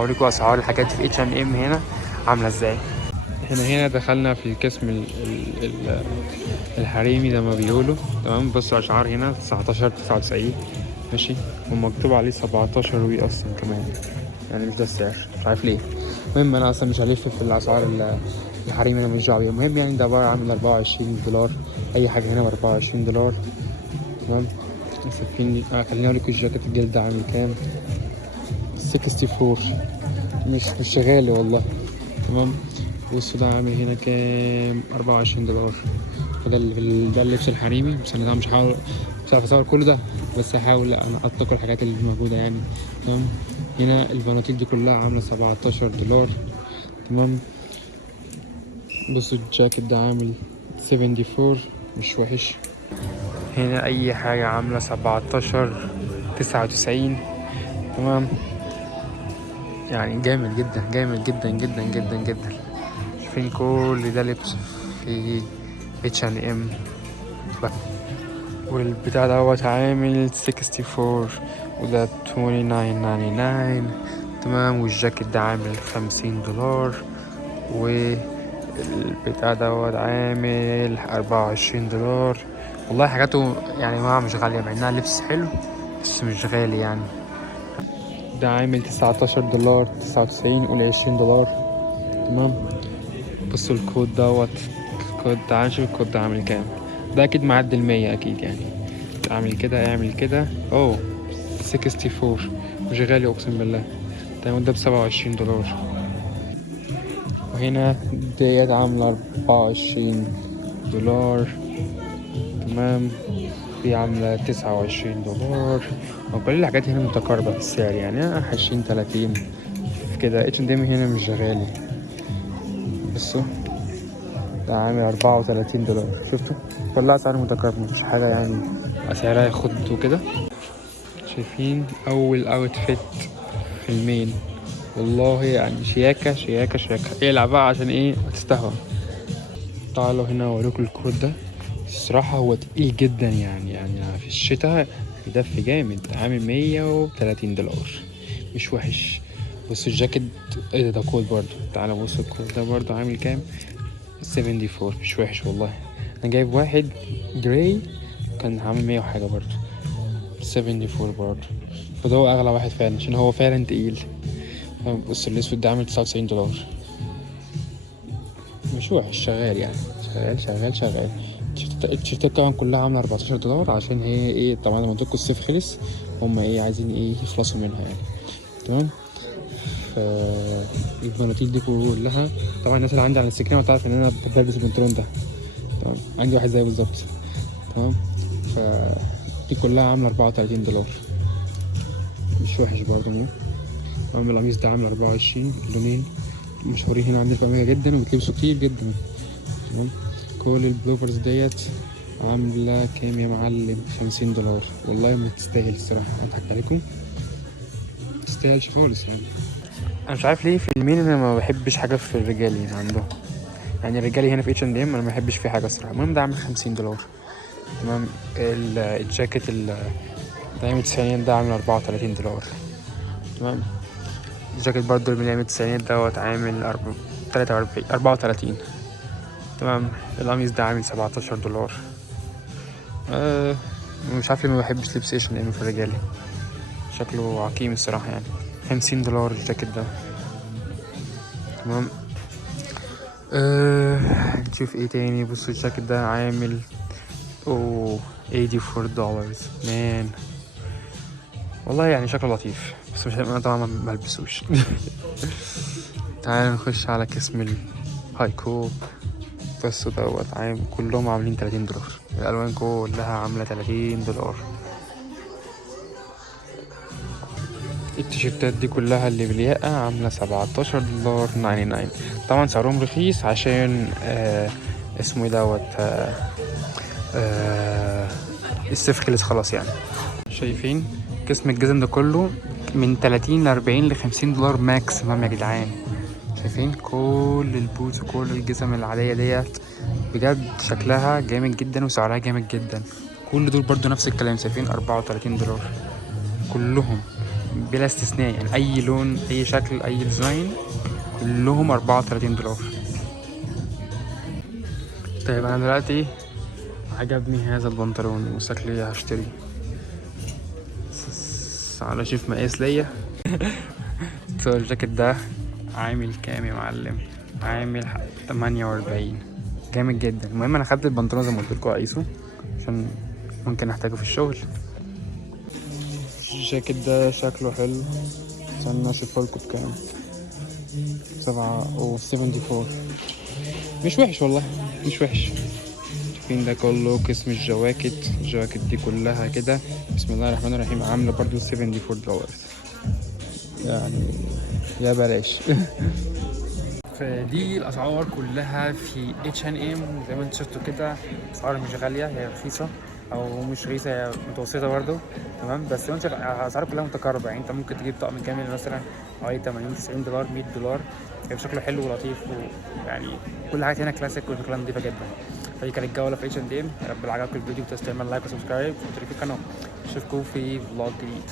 اوريكم اسعار الحاجات في H&M هنا عامله ازاي. احنا هنا دخلنا في القسم الحريمي زي ما بيقولوا. تمام، بصوا الاسعار هنا 19.99 ماشي، ومكتوب عليه 17 وي اصلا كمان، يعني مش ده السعر، مش عارف ليه. المهم انا اصلا مش هلف في الاسعار الحريمي، انا مش دعوه بيها. المهم يعني ده عباره عن 24 دولار، اي حاجه هنا ب 24 دولار. تمام. مسكين خليني اوريكم الجاكيت الجلد عامل كام. 64، مش غالي والله. تمام. بصوا ده عامل هنا كام، 24 دولار. ده اللبس الحريمي. بس انا طبعا مش عارف اصور كل ده، بس هحاول انا اتقي الحاجات اللي موجوده يعني. تمام. هنا البناطيل دي كلها عامله 17 دولار. تمام. بصوا الجاكيت ده عامل 74، مش وحش. هنا اي حاجه عامله 17.99. تمام. يعني جامد جدا جامد جدا جدا جدا جدا. شايفين كل ده لبس في H&M. والبتاع دوت عامل 64، وده 29.99. تمام. والجاكيت ده عامل 50 دولار، والبتاع دوت عامل 24 دولار. والله حاجاته يعني ما مش غالية، مع انها لبس حلو بس مش غالي يعني. ده عامل 19 دولار 99، قول 20 دولار. تمام. بصوا الكود دوت، الكود تعال نشوف الكود ده عامل كام. ده اكيد معدي 100 اكيد يعني. اعمل كده اعمل كده، 64، مش غالي اقسم بالله. تمام. ده ب27 دولار. وهنا ديت عاملة 24 دولار. تمام. في عاملة 29 دولار. وكل الحاجات هنا متقاربة في السعر يعني 20 30 كده. H&M هنا مش غالي. بصوا ده عامل 34 دولار. شفتوا كلها أسعار متقاربة، مفيش حاجة يعني سعرها ياخد وكده. شايفين أول أوتفيت في المين، والله يعني شياكة شياكة شياكة. العب بقى عشان ايه هتستهوى. تعالوا هنا اوريكم الكود ده. الصراحة هو تقيل جدا يعني في الشتاء يدفي جامد. عامل 130 دولار، مش وحش. بصوا الجاكيت، ايه ده كود برضو. تعالوا بصوا الكود ده برضو عامل كام، 74، مش وحش والله. انا جايب واحد جراي كان عامل 100 وحاجة برضو، 74 برضو. فده هو اغلى واحد فعلا عشان هو فعلا تقيل. بص الاسود ده عامل 99 دولار، مش وحش، شغال يعني، شغال شغال شغال. التيشيرتات طبعا كلها عامله 14 دولار، عشان هي ايه طبعا لما تكون الصيف خلص هم ايه عايزين ايه يخلصوا منها يعني. تمام. ف البناطيل دي كلها طبعا الناس اللي عندي على الانستجرام هتعرف ان انا بلبس البنطلون ده. تمام. عندي واحد زيه بالظبط. تمام. ف دي كلها عامله 34 دولار، مش وحش برضه يعني. تمام. القميص ده عامل 24، لونين مشهورين هنا عندنا في امريكا جدا وبتلبسوا كتير جدا. تمام. كل البلوفرز ديت عاملة كام يا معلم، 50 دولار. والله ما تستاهل الصراحة، اضحك عليكم، متستاهلش خالص يعني. انا مش عارف ليه في المين انا ما بحبش حاجة في الرجالي عنده. يعني الرجالي هنا في H&M انا ما بحبش فيه حاجة الصراحة. المهم ده عامل 50 دولار. تمام. الجاكيت ده عامل 90 ده عامل 34 دولار. تمام. الجاكيت برضه اللي عامل 90 دوت عامل 34. تمام. القميص ده عامل 17 دولار. مش عارف ليه ما بحبش لبس H&M في الرجالي، شكله عقيم الصراحة يعني. 50 دولار الجاكيت ده. تمام. نشوف ايه تاني. بصوا الجاكيت ده عامل 84 دولار مان. والله يعني شكله لطيف بس مش انا طبعا ما بلبسوش. تعال نخش على قسم الهايكو. بس دوت عامل كلهم عاملين 30 دولار. الالوان كلها عامله 30 دولار. التيشيرتات دي كلها اللي بالياقة عاملة 17 دولار 99. طبعا سعرهم رخيص عشان اسمه ايه دوت الصيف خلص خلاص يعني. شايفين قسم الجزم ده كله من 30 ل40 ل50 دولار ماكسيمم يا جدعان. شايفين كل البوتس وكل الجزم العادية ديت بجد شكلها جامد جدا وسعرها جامد جدا. كل دول برضو نفس الكلام، شايفين 34 دولار كلهم. بلا استثناء يعني، اي لون اي شكل اي ديزاين كلهم 34 دولار. طيب انا دلوقتي عجبني هذا البنطلون وشكلي هشتري، على شوف مقاس ليا. طيب الجاكيت ده عامل كام يا معلم؟ عامل 48، جامد جدا. المهم انا خدت البنطلون زي ما قلت لكم اقيسه عشان ممكن احتاجه في الشغل. الجاكيت ده شكله حلو، استنى اشوفه لكم بكام. 74، مش وحش والله، مش وحش. شايفين ده كله قسم الجواكت دي كلها كده بسم الله الرحمن الرحيم عامله برضو 74 دولار يعني، يا بلاش. فدي الاسعار كلها في H&M زي ما انتوا شفتوا كده. اسعار مش غاليه، هي رخيصه او مش رخيصه، هي متوسطه برضو تمام. بس لو انت الاسعار كلها متقاربه يعني، انت ممكن تجيب طقم كامل مثلا حوالي 80 90 دولار 100 دولار، هيبقى شكله حلو ولطيف ويعني كل حاجه هنا كلاسيك وشكلها نضيفه جدا. فدي كانت جوله في H&M. يا رب عجبكم الفيديو، تعمل لايك وسبسكرايب وتشتركوا في القناه. اشوفكم في فلوج جديد.